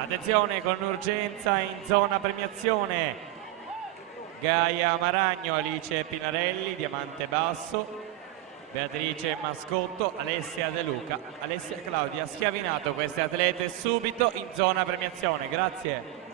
Attenzione con urgenza in zona premiazione. Gaia Maragno, Alice Pinarelli, Diamante Basso, Beatrice Mascotto, Alessia De Luca, Alessia Claudia Schiavinato. Queste atlete subito in zona premiazione. Grazie.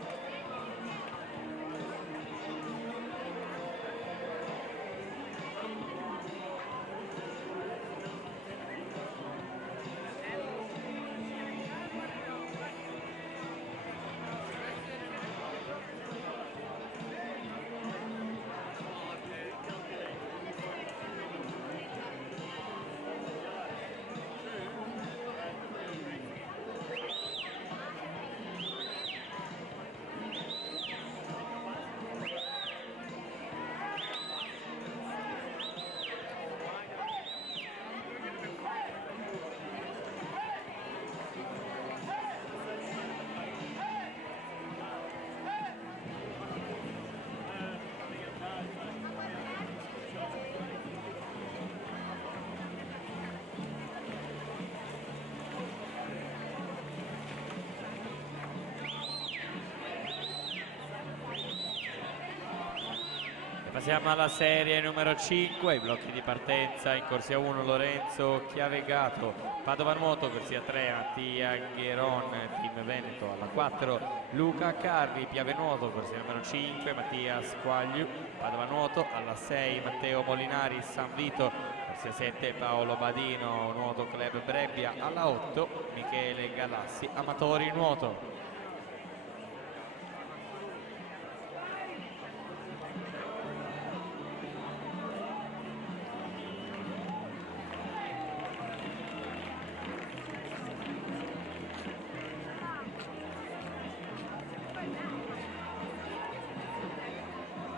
Passiamo alla serie numero 5, i blocchi di partenza in corsia 1 Lorenzo Chiavegato, Padova Nuoto, corsia 3 Mattia Gheron, team Veneto, alla 4 Luca Carvi, Piave Nuoto, corsia numero 5 Mattia Squagliu, Padova Nuoto, alla 6 Matteo Molinari, San Vito, corsia 7 Paolo Badino, Nuoto Club Brebbia, alla 8 Michele Galassi, Amatori Nuoto.